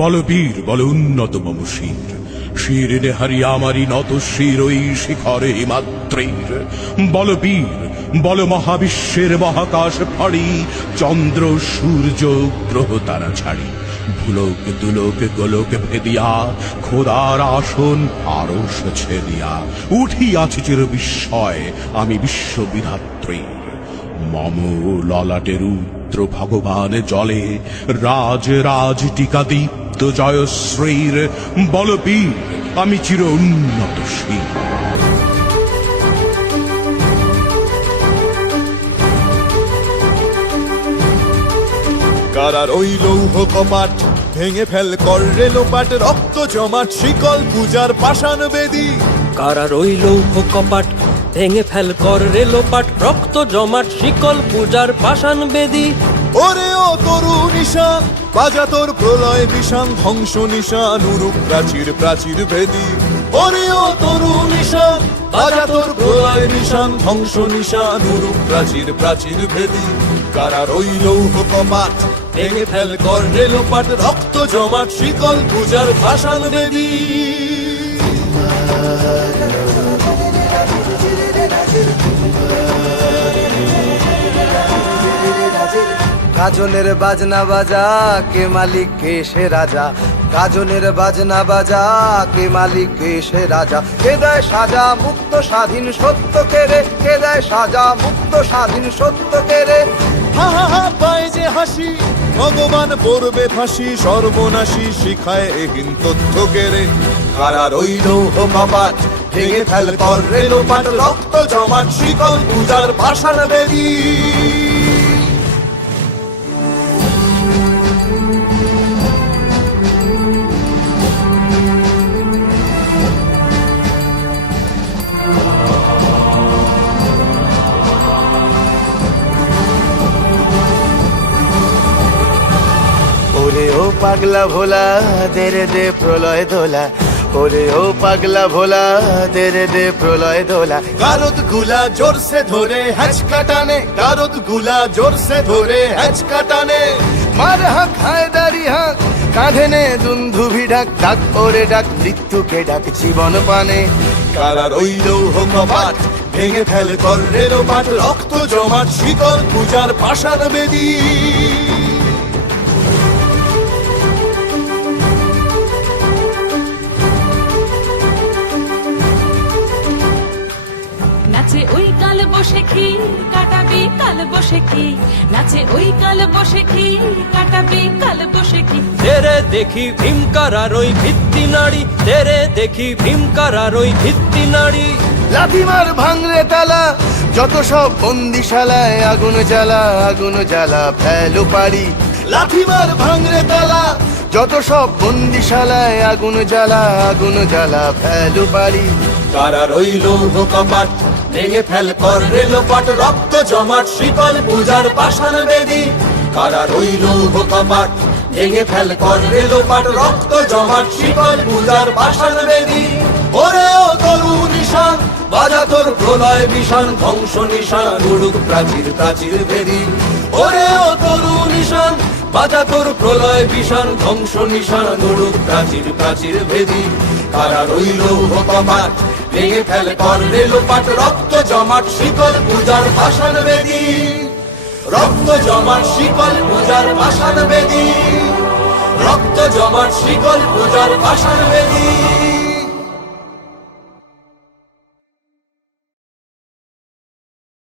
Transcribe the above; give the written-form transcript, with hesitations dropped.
বলবীর বল উন্নত মম শির, শির নেহারি আমারি নত শির ওই শিখরে হিমাদ্রির। বলবীর বল মহাবিশ্বের মহাকাশ ফাড়ি, চন্দ্র সূর্য গ্রহ তারা ছাড়ি। ভুলোক দুলোক গোলোক ভেদিয়া, খোদার আসন আরশ ছেদিয়া, উঠিয়াছি চির বিস্ময় আমি বিশ্ববিধাত্রীর। মম ললাটে রুদ্র ভগবান জলে, রাজ রাজ টিকা দীপ্ত জয়শ্রীর। বলবীর আমি চির উন্নত শির। কারার ওই লৌহ কপাট ভেঙে ফেল কর রে লোপাট, রক্ত জমাট শিকল পূজার পাষাণ বেদী। কারার ওই লৌহ কপাট ভেঙে ফেল কর রে লোপাট, রক্ত জমাট শিকল পূজার পাষাণ বেদী। ওরে ও তরু নিশান বাজা তোর প্রলয় বিষান, ধ্বংস নিশান উরুপ প্রাচীর প্রাচীর ভেদী। ওরে ও তরু নিশান বাজা তোর প্রলয় নিশান, ধ্বংস নিশান উরুপ প্রাচীর প্রাচীর ভেদী। কারার ওই লৌহ কপাট ভেঙে ফেল কর রে লোপাট, রক্ত জমাট শিকল পূজার পাষাণ বেদী। গাজনের বাজনা বাজা কে মালিক কে সে রাজা, গাজনের বাজনা বাজা কে মালিক কে সে রাজা। কে দেয় সাজা মুক্ত স্বাধীন সত্য কেড়ে, কে দেয় সাজা মুক্ত স্বাধীন সত্য কেড়ে। হা হা হা পায় যে হাসি ভগবান পড়বে ফাঁসি, সর্বনাশী শিখায় এহীন তথ্য কেড়ে। কারার ওই লৌহ কপাট ভেঙে ফেল কর রে লোপাট, রক্ত জমাট শিকল পূজার পাষাণ বেদী। ওরে ও পাগলা ভোলা দেরে দে প্রলয় দোলা, ওরে ও পাগলা ভোলা দেরে দে প্রলয় দোলা। গারদ গুলা জোরসে ধরে হ্যাচকা টানে, গারদ গুলা জোরসে ধরে হ্যাচকা টানে। মার হাক হায়দারি হাক কাঁধে নে দুন্ধুভি ডাক, ডাক ওরে ডাক মৃত্যুকে ডাক জীবন পানে। কারার ওই লৌহ কপাট ভেঙে ফেল কর রে লোপাট, রক্ত জমাট শিকল পূজার পাষাণ বেদী। নাচে ওই কাল বসে কি কাটাবি কাল বসে কি, নাচে ওই কাল বসে কি কাটাবি কাল বসে কি। তেরে দেখি ভীমকারার ওই ভিত্তি নাড়ি, তেরে দেখি ভীমকারার ওই ভিত্তি নাড়ি। লাথি মার ভাঙরে তালা যত সব বন্দিশালায়, আগুন জ্বালা আগুন জ্বালা ফেলো পারি। লাথি মার ভাঙরে তালা যত সব বন্দিশালায়, আগুন জ্বালা আগুন জ্বালা ফেলো পারি। কারার ওই লৌহ কপাট ভেঙে ফেল কর রে লোপাট, রক্ত জমাট শিকল পূজার পাষাণ বেদী। কারার ওই লৌহ কপাট ভেঙে ফেল কর রে লোপাট, রক্ত জমাট শিকল পূজার পাষাণ বেদী। ওরে ও তরু নিশান বাজা তোর প্রলয় বিষান, ধ্বংস নিশান উড়ুক প্রাচীর প্রাচীর ভেদী। ওরে ও তরু নিশান বাজা তোর প্রলয় বিষান, ধ্বংস নিশান উড়ুক প্রাচীর প্রাচীর ভেদী। কারার ওই লৌহ কপাট ভেঙে ফেল কর রে লোপাট, রক্ত জমাট শিকল পূজার পাষাণ বেদী। রক্ত জমাট শিকল পূজার পাষাণ বেদী, রক্ত জমাট শিকল পূজার পাষাণ